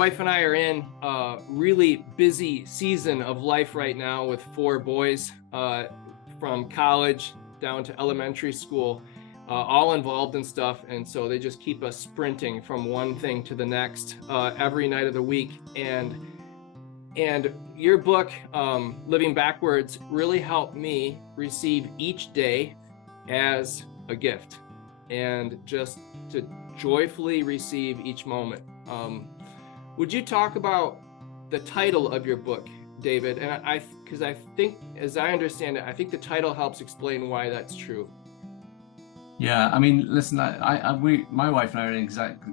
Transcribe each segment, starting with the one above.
wife and I are in a really busy season of life right now with 4 boys from college down to elementary school, all involved in stuff. And so they just keep us sprinting from one thing to the next every night of the week. And your book, Living Backwards, really helped me receive each day as a gift and just to joyfully receive each moment. Would you talk about the title of your book, David? And because I think, as I understand it, I think the title helps explain why that's true. Yeah, I mean, listen, my wife and I are in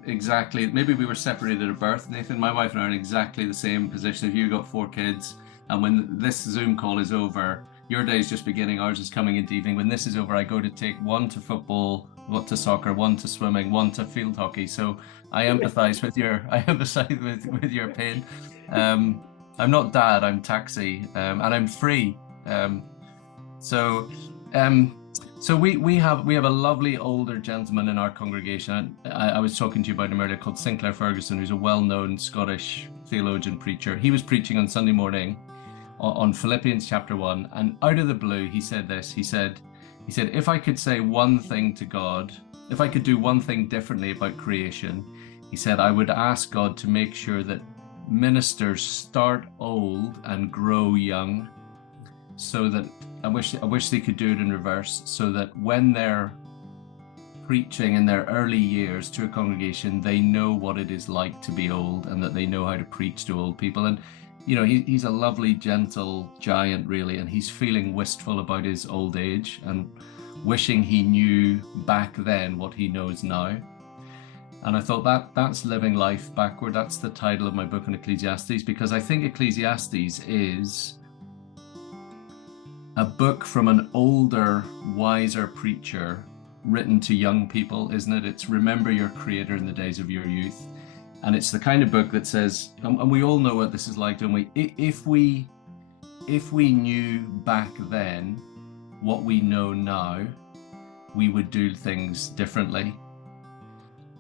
exactly, maybe we were separated at birth, Nathan. My wife and I are in exactly the same position. If you've got 4 kids, and when this Zoom call is over, your day's just beginning, ours is coming into evening. When this is over, I go to take one to football, one to soccer, one to swimming, one to field hockey. So I empathize with your pain. I'm not dad, I'm taxi, and I'm free. So we have a lovely older gentleman in our congregation. I was talking to you about him earlier, called Sinclair Ferguson, who's a well-known Scottish theologian preacher. He was preaching on Sunday morning on Philippians chapter 1, and out of the blue he said this. He said, if I could say one thing to God, if I could do one thing differently about creation, he said, I would ask God to make sure that ministers start old and grow young, so that I wish they could do it in reverse, so that when they're preaching in their early years to a congregation, they know what it is like to be old, and that they know how to preach to old people. And you know, he's a lovely, gentle giant, really, and he's feeling wistful about his old age and wishing he knew back then what he knows now. And I thought that's living life backward. That's the title of my book on Ecclesiastes, because I think Ecclesiastes is a book from an older, wiser preacher written to young people, isn't it? It's remember your creator in the days of your youth. And it's the kind of book that says, and we all know what this is like, don't we? If we knew back then what we know now, we would do things differently.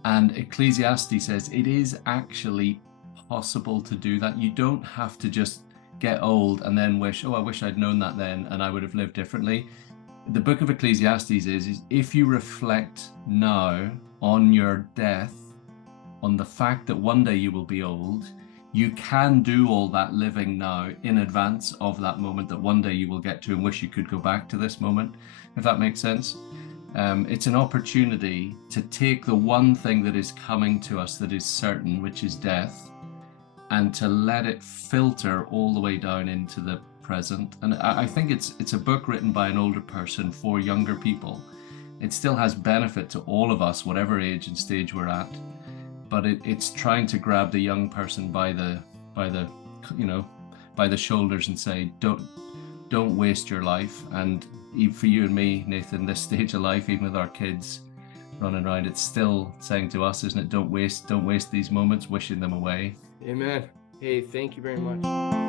And Ecclesiastes says it is actually possible to do that. You don't have to just get old and then wish, I wish I'd known that then and I would have lived differently. The book of Ecclesiastes is if you reflect now on your death, on the fact that one day you will be old, you can do all that living now in advance of that moment that one day you will get to, and wish you could go back to this moment, if that makes sense. It's an opportunity to take the one thing that is coming to us that is certain, which is death, and to let it filter all the way down into the present. And I think it's a book written by an older person for younger people. It still has benefit to all of us, whatever age and stage we're at, but it's trying to grab the young person by the shoulders and say, don't waste your life. And for you and me, Nathan, this stage of life, even with our kids running around, it's still saying to us, isn't it? Don't waste these moments wishing them away. Amen. Hey, thank you very much.